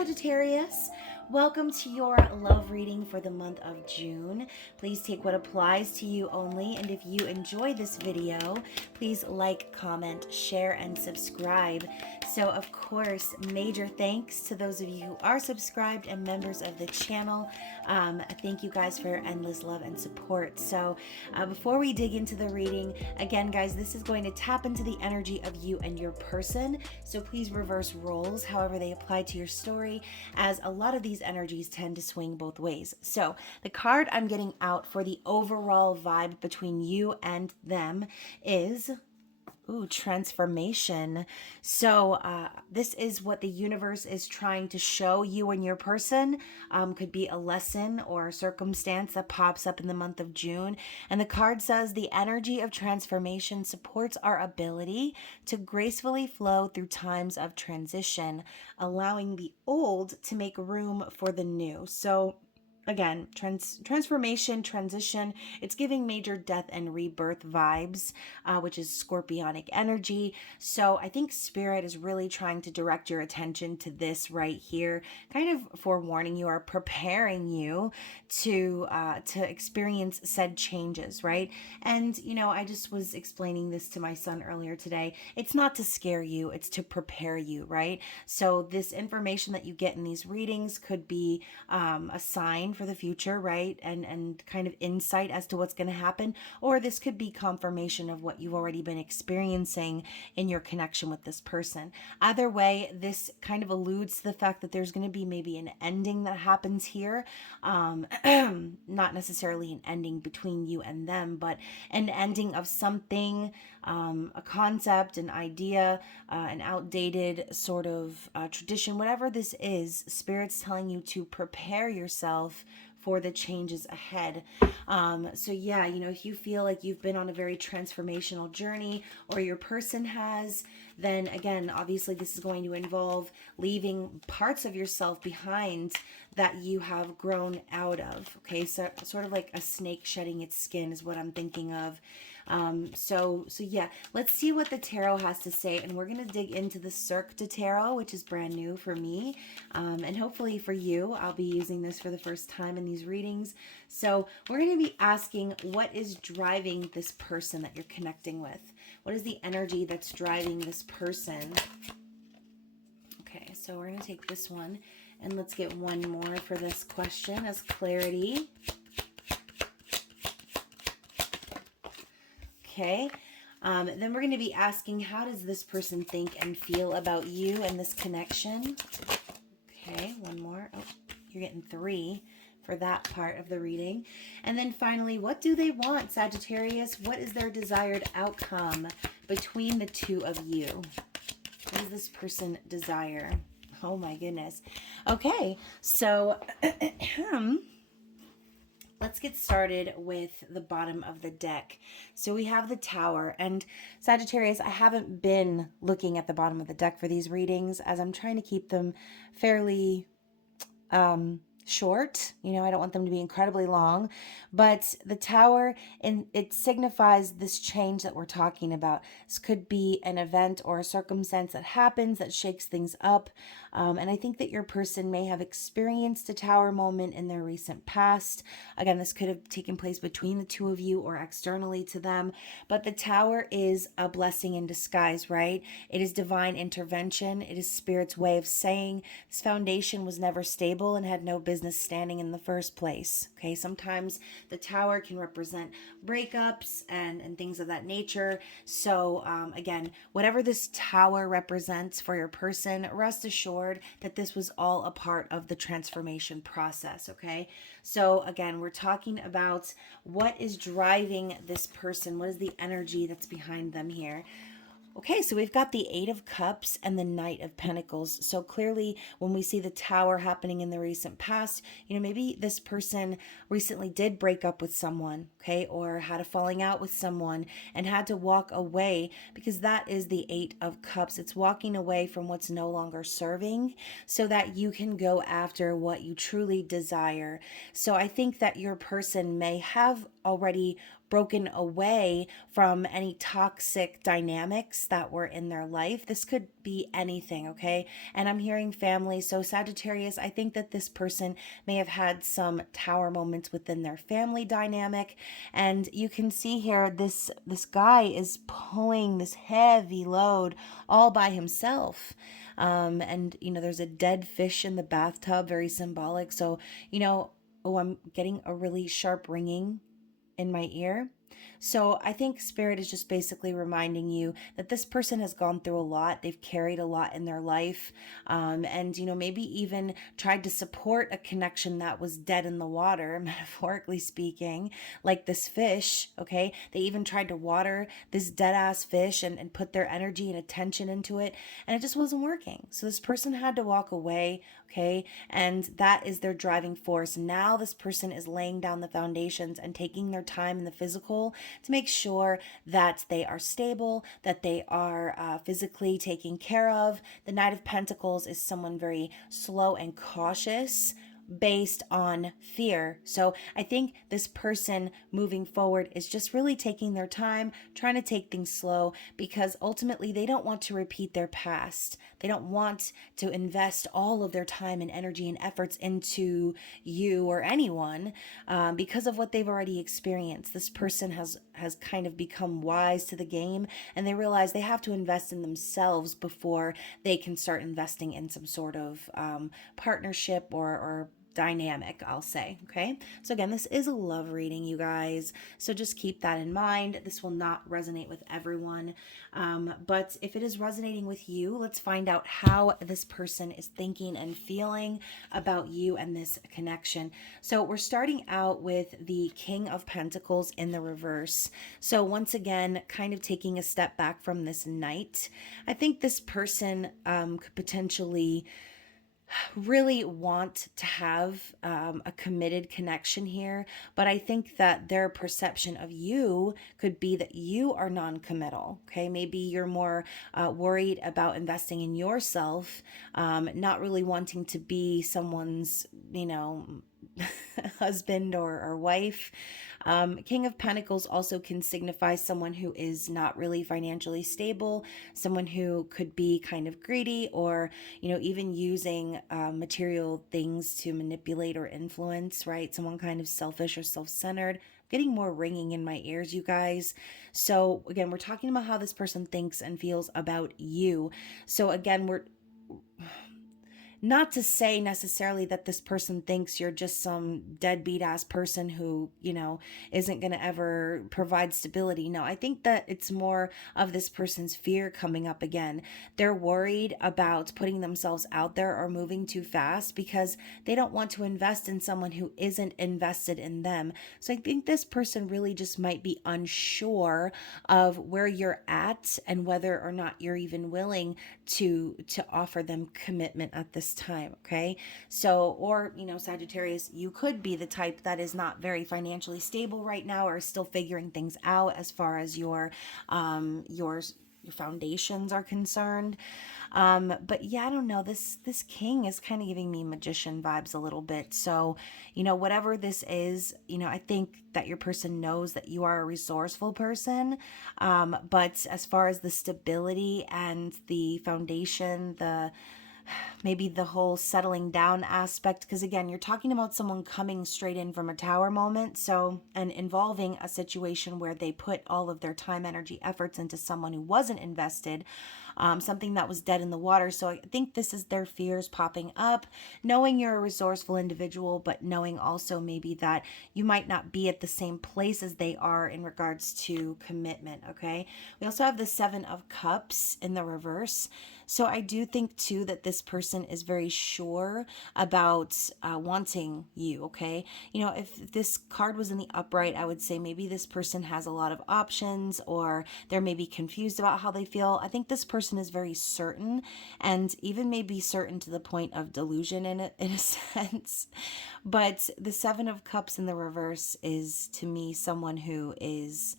Sagittarius. Welcome to your love reading for the month of June. Please take what applies to you only. And if you enjoy this video, please like, comment, share, and subscribe. So, of course, major thanks to those of you who are subscribed and members of the channel. Thank you guys for your endless love and support. So, before we dig into the reading, again, guys, this is going to tap into the energy of you and your person. So please reverse roles however they apply to your story, as a lot of these energies tend to swing both ways. So the card I'm getting out for the overall vibe between you and them is transformation. So this is what the universe is trying to show you and your person. Could be a lesson or a circumstance that pops up in the month of June. And the card says the energy of transformation supports our ability to gracefully flow through times of transition, allowing the old to make room for the new. So again, transformation, transition, it's giving major death and rebirth vibes, which is scorpionic energy. So I think spirit is really trying to direct your attention to this right here, kind of forewarning you or preparing you to experience said changes, right? And I just was explaining this to my son earlier today. It's not to scare you, it's to prepare you, right? So this information that you get in these readings could be a sign for the future, right? And kind of insight as to what's going to happen, or this could be confirmation of what you've already been experiencing in your connection with this person. Either way, this kind of alludes to the fact that there's going to be maybe an ending that happens here, not necessarily an ending between you and them, but an ending of something, a concept, an idea, an outdated sort of tradition, whatever this is. Spirit's telling you to prepare yourself for the changes ahead. So yeah, if you feel like you've been on a very transformational journey, or your person has, then again, obviously this is going to involve leaving parts of yourself behind that you have grown out of. Okay, so sort of like a snake shedding its skin is what I'm thinking of. So yeah, let's see what the tarot has to say, and we're going to dig into the Cirque de Tarot, which is brand new for me, and hopefully for you. I'll be using this for the first time in these readings. So we're going to be asking, what is driving this person that you're connecting with? What is the energy that's driving this person? Okay, so we're going to take this one, and let's get one more for this question as clarity. Okay, then we're going to be asking, how does this person think and feel about you and this connection? Okay, one more. Oh, you're getting 3 for that part of the reading. And then finally, what do they want, Sagittarius? What is their desired outcome between the two of you? What does this person desire? Oh my goodness. Okay, so let's get started with the bottom of the deck. So we have the Tower, and Sagittarius, I haven't been looking at the bottom of the deck for these readings, as I'm trying to keep them fairly short. I don't want them to be incredibly long, but the Tower, and it signifies this change that we're talking about. This could be an event or a circumstance that happens that shakes things up. And I think that your person may have experienced a Tower moment in their recent past. Again, this could have taken place between the two of you or externally to them, but the Tower is a blessing in disguise, right? It is divine intervention. It is Spirit's way of saying this foundation was never stable and had no business standing in the first place. Okay, sometimes the Tower can represent breakups and things of that nature. So again, whatever this Tower represents for your person, rest assured that this was all a part of the transformation process. Okay, so again, we're talking about what is driving this person. What is the energy that's behind them here? Okay, so we've got the 8 of Cups and the Knight of Pentacles. So clearly, when we see the Tower happening in the recent past, maybe this person recently did break up with someone, okay, or had a falling out with someone and had to walk away, because that is the Eight of Cups. It's walking away from what's no longer serving so that you can go after what you truly desire. So I think that your person may have already broken away from any toxic dynamics that were in their life. This could be anything, okay? And I'm hearing family. So Sagittarius, I think that this person may have had some tower moments within their family dynamic. And you can see here this guy is pulling this heavy load all by himself. And there's a dead fish in the bathtub, very symbolic. So, oh, I'm getting a really sharp ringing in my ear. So I think Spirit is just basically reminding you that this person has gone through a lot. They've carried a lot in their life. And, maybe even tried to support a connection that was dead in the water, metaphorically speaking, like this fish, okay? They even tried to water this dead ass fish and put their energy and attention into it, and it just wasn't working. So this person had to walk away, okay? And that is their driving force. Now this person is laying down the foundations and taking their time in the physical to make sure that they are stable, that they are physically taken care of. The Knight of Pentacles is someone very slow and cautious, based on fear. So I think this person moving forward is just really taking their time, trying to take things slow, because ultimately they don't want to repeat their past. They don't want to invest all of their time and energy and efforts into you or anyone because of what they've already experienced. This person has kind of become wise to the game, and they realize they have to invest in themselves before they can start investing in some sort of partnership or dynamic, I'll say. Okay, so again, this is a love reading, you guys, so just keep that in mind. This will not resonate with everyone, but if it is resonating with you, let's find out how this person is thinking and feeling about you and this connection. So we're starting out with the King of Pentacles in the reverse. So once again, kind of taking a step back from this Knight, I think this person could potentially really want to have a committed connection here, but I think that their perception of you could be that you are non-committal. Okay, maybe you're more worried about investing in yourself, not really wanting to be someone's, husband or wife. King of Pentacles also can signify someone who is not really financially stable, someone who could be kind of greedy, or even using material things to manipulate or influence, right? Someone kind of selfish or self-centered. Getting more ringing in my ears, you guys. So again, we're talking about how this person thinks and feels about you. So again, we're not to say necessarily that this person thinks you're just some deadbeat ass person who, isn't going to ever provide stability. No, I think that it's more of this person's fear coming up again. They're worried about putting themselves out there or moving too fast because they don't want to invest in someone who isn't invested in them. So I think this person really just might be unsure of where you're at and whether or not you're even willing to offer them commitment at this time. Okay, so, or Sagittarius, you could be the type that is not very financially stable right now, or is still figuring things out as far as your foundations are concerned. But yeah, I don't know, this king is kind of giving me magician vibes a little bit. So whatever this is, I think that your person knows that you are a resourceful person, but as far as the stability and the foundation, maybe the whole settling down aspect, because again, you're talking about someone coming straight in from a tower moment, so, and involving a situation where they put all of their time, energy, efforts into someone who wasn't invested, something that was dead in the water. So I think this is their fears popping up, knowing you're a resourceful individual, but knowing also maybe that you might not be at the same place as they are in regards to commitment. Okay, we also have the Seven of Cups in the reverse. So I do think too that this person is very sure about wanting you, okay? If this card was in the upright, I would say maybe this person has a lot of options, or they're maybe confused about how they feel. I think this person person is very certain, and even maybe certain to the point of delusion in a sense. But the Seven of Cups in the reverse is, to me, someone who is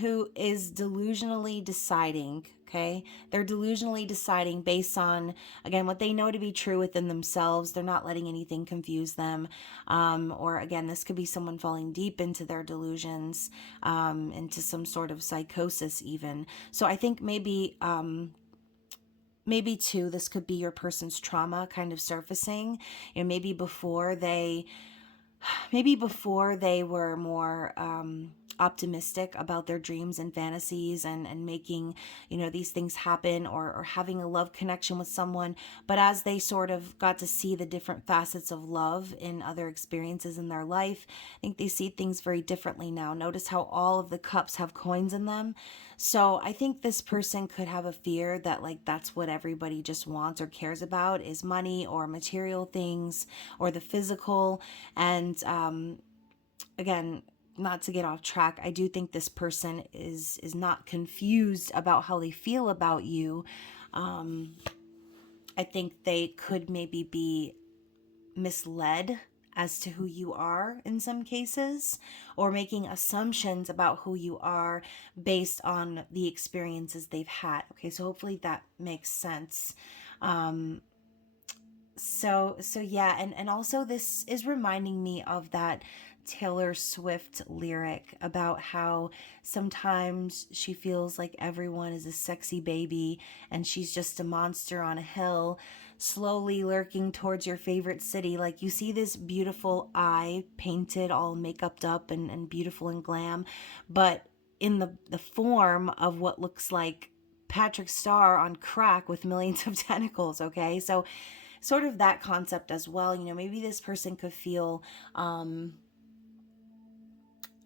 delusionally deciding. Okay, they're delusionally deciding based on, again, what they know to be true within themselves. They're not letting anything confuse them. Or again, this could be someone falling deep into their delusions, into some sort of psychosis even. So I think maybe too, this could be your person's trauma kind of surfacing. Maybe before they were more optimistic about their dreams and fantasies, and making, these things happen, or having a love connection with someone. But as they sort of got to see the different facets of love in other experiences in their life, I think they see things very differently now. Notice how all of the cups have coins in them. So I think this person could have a fear that, like, that's what everybody just wants or cares about, is money or material things or the physical. And again, not to get off track, I do think this person is not confused about how they feel about you. I think they could maybe be misled as to who you are in some cases, or making assumptions about who you are based on the experiences they've had. Okay, so hopefully that makes sense. So yeah, and also this is reminding me of that Taylor Swift lyric about how sometimes she feels like everyone is a sexy baby and she's just a monster on a hill, slowly lurking towards your favorite city. Like, you see this beautiful eye painted all makeup up and beautiful and glam, but in the form of what looks like Patrick Starr on crack with millions of tentacles. Okay, so sort of that concept as well. Maybe this person could feel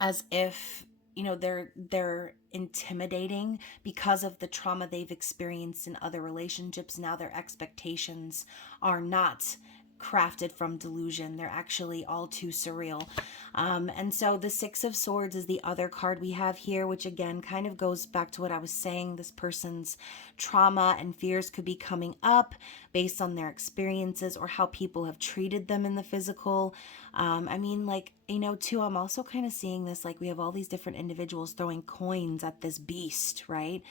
as if, they're intimidating because of the trauma they've experienced in other relationships. Now their expectations are not crafted from delusion, they're actually all too surreal. And so the Six of Swords is the other card we have here, which again kind of goes back to what I was saying. This person's trauma and fears could be coming up based on their experiences or how people have treated them in the physical. Too, I'm also kind of seeing this, like, we have all these different individuals throwing coins at this beast, right?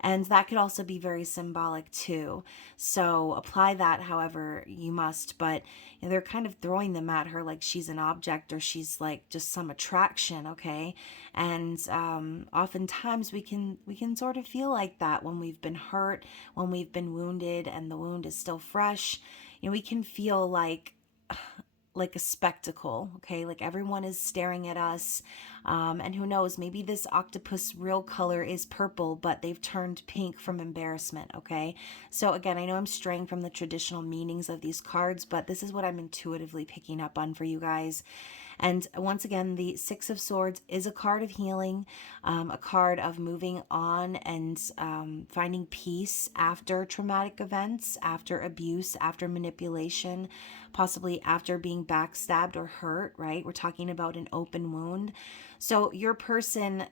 And that could also be very symbolic too. So apply that however you must. But they're kind of throwing them at her like she's an object, or she's like just some attraction, okay? And oftentimes we can sort of feel like that when we've been hurt, when we've been wounded, and the wound is still fresh. We can feel like a spectacle, okay? Like everyone is staring at us. And who knows, maybe this octopus real color is purple, but they've turned pink from embarrassment, okay? So again, I know I'm straying from the traditional meanings of these cards, but this is what I'm intuitively picking up on for you guys. And once again, the Six of Swords is a card of healing, a card of moving on and finding peace after traumatic events, after abuse, after manipulation, possibly after being backstabbed or hurt, right? We're talking about an open wound. So your person,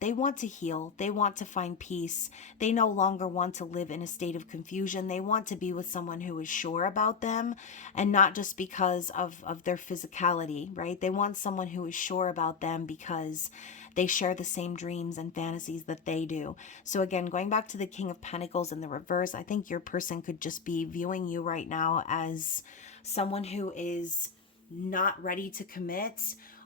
they want to heal. They want to find peace. They no longer want to live in a state of confusion. They want to be with someone who is sure about them, and not just because of their physicality, right? They want someone who is sure about them because they share the same dreams and fantasies that they do. So again, going back to the King of Pentacles in the reverse, I think your person could just be viewing you right now as someone who is not ready to commit,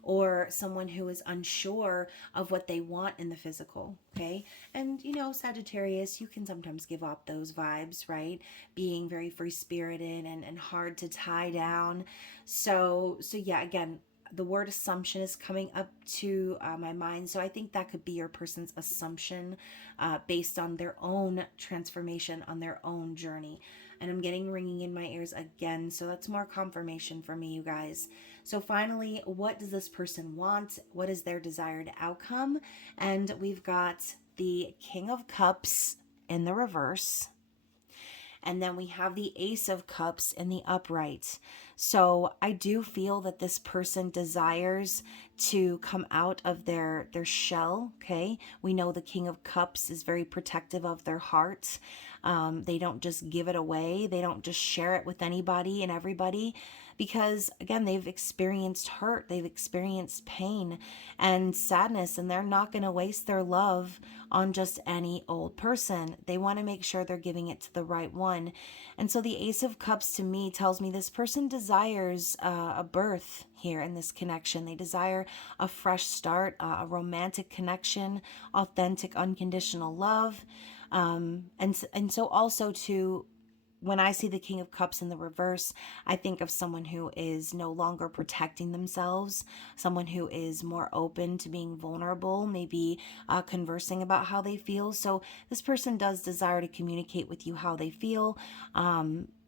or someone who is unsure of what they want in the physical, okay? And Sagittarius, you can sometimes give off those vibes, right? Being very free-spirited and hard to tie down. So yeah, again, the word assumption is coming up to my mind. So I think that could be your person's assumption based on their own transformation, on their own journey. And I'm getting ringing in my ears again. So that's more confirmation for me, you guys. So finally, what does this person want? What is their desired outcome? And we've got the King of Cups in the reverse. And then we have the Ace of Cups in the upright. So I do feel that this person desires to come out of their shell. Okay, we know the King of Cups is very protective of their heart. They don't just give it away, they don't just share it with anybody and everybody, because again, they've experienced hurt, they've experienced pain and sadness, and they're not going to waste their love on just any old person. They want to make sure they're giving it to the right one. And so the Ace of Cups to me tells me this person desires a birth here in this connection. They desire a fresh start, a romantic connection, authentic, unconditional love. And so also to, when I see the King of Cups in the reverse, I think of someone who is no longer protecting themselves, someone who is more open to being vulnerable, maybe conversing about how they feel. So this person does desire to communicate with you how they feel.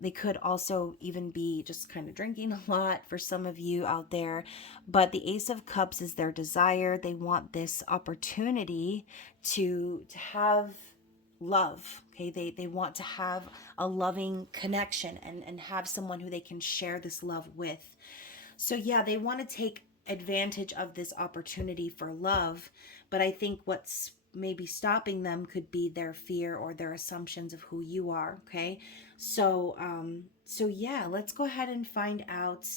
They could also even be just kind of drinking a lot for some of you out there. But the Ace of Cups is their desire. They want this opportunity to have love. Okay, they want to have a loving connection and have someone who they can share this love with. So yeah, they want to take advantage of this opportunity for love, but I think what's maybe stopping them could be their fear or their assumptions of who you are. Okay, so yeah, let's go ahead and find out.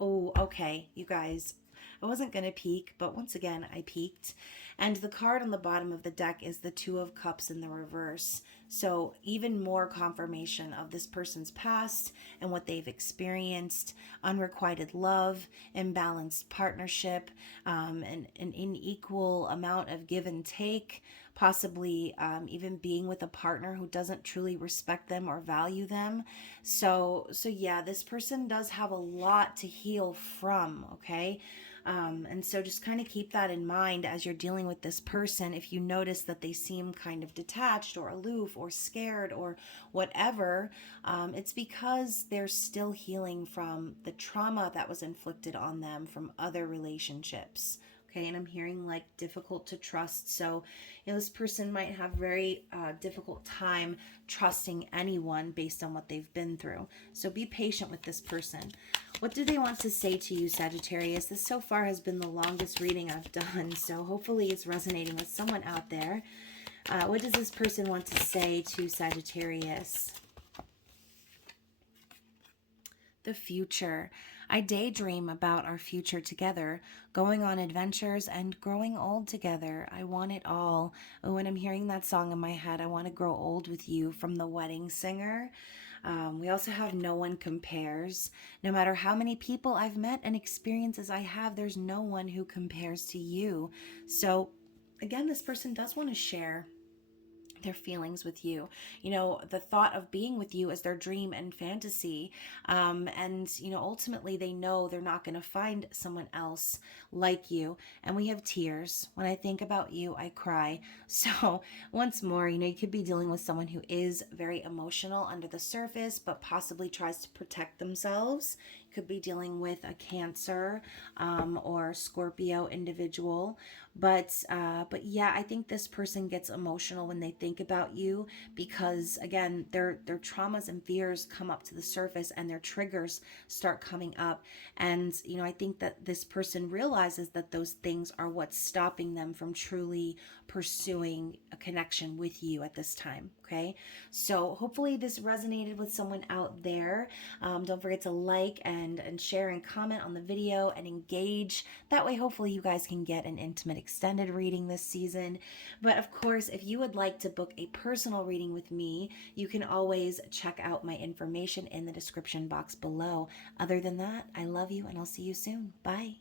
Oh, okay, you guys, I wasn't gonna peek, but once again I peeked. And the card on the bottom of the deck is the Two of Cups in the reverse. So even more confirmation of this person's past and what they've experienced: unrequited love, imbalanced partnership, an unequal amount of give and take, possibly even being with a partner who doesn't truly respect them or value them. So yeah, this person does have a lot to heal from, okay? And so just kind of keep that in mind as you're dealing with this person. If you notice that they seem kind of detached or aloof or scared or whatever, it's because they're still healing from the trauma that was inflicted on them from other relationships. Okay, and I'm hearing like difficult to trust. So, this person might have very difficult time trusting anyone based on what they've been through. So be patient with this person. What do they want to say to you, Sagittarius? This so far has been the longest reading I've done, so hopefully it's resonating with someone out there. What does this person want to say to Sagittarius? The future. I daydream about our future together, going on adventures and growing old together. I want it all. When I'm hearing that song in my head, I want to grow old with you, from The Wedding Singer. We also have No One Compares. No matter how many people I've met and experiences I have, there's no one who compares to you. So again, this person does want to share their feelings with you. The thought of being with you is their dream and fantasy. And ultimately they know they're not going to find someone else like you. And we have tears. When I think about you, I cry. So once more, you could be dealing with someone who is very emotional under the surface, but possibly tries to protect themselves. Could be dealing with a Cancer or Scorpio individual. But yeah, I think this person gets emotional when they think about you, because again, their traumas and fears come up to the surface and their triggers start coming up. And I think that this person realizes that those things are what's stopping them from truly pursuing a connection with you at this time. Okay, so hopefully this resonated with someone out there. Don't forget to like and share and comment on the video and engage. That way, hopefully you guys can get an intimate extended reading this season. But of course, if you would like to book a personal reading with me, you can always check out my information in the description box below. Other than that, I love you and I'll see you soon. Bye.